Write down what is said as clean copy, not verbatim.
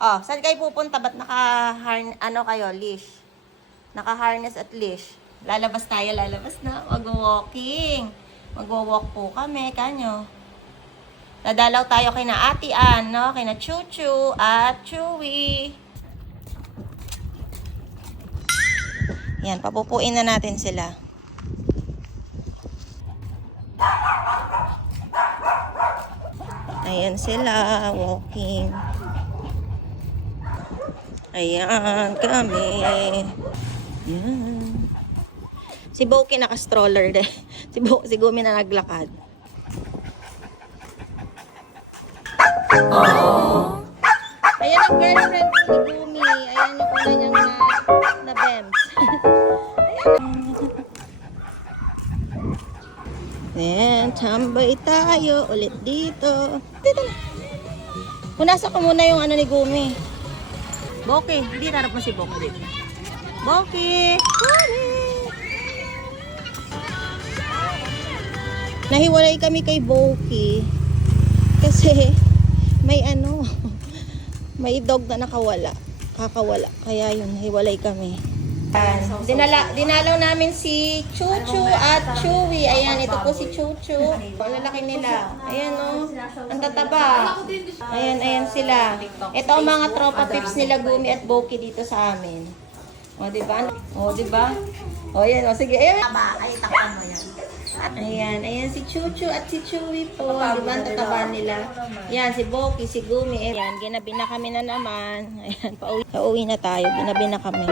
Oh, saan kayo pupunta? Ba't ano kayo, leash? Naka-harness at leash. Lalabas tayo, lalabas na. Mag-walking. Mag-walk po kami, kanyo. Dadalaw tayo kina Ate Ann, no? Kina Chuchu at Chewy. Yan, papupuin na natin sila. Ayan sila, walking. Ayan, kami. Ayan. Si Boki naka-stroller de. Si Gumi na naglakad. Oh. Ayan ang girlfriend ni Gumi. Ayan yung una niyang na bems. Ayan, tambay tayo ulit dito. Dito na. Punasan ko muna yung ano ni Gumi. Boki, hindi harap mo si Boki. Boki! Gumi! Nahiwalay kami kay Boki. Kasi may may dog na kakawala. Kaya yun, nahiwalay kami. Dinalaw namin si Chuchu at Chewy. Ayan, ito po si Chuchu. Ang lalaki nila. Ayan o, ang tataba. Ayan sila. Ito ang mga tropa pips nila Gumi at Boki dito sa amin. O, diba? O, diba? O, ayan o, sige. Ayan, ay, takpan mo yan. Ayan si Chuchu at si Chewy po. Diba ang tataba nila? Ayan, si Boki, si Gumi. Ayan, ginabi na kami na naman. Ayan, pauwi na tayo. Ginabi na kami.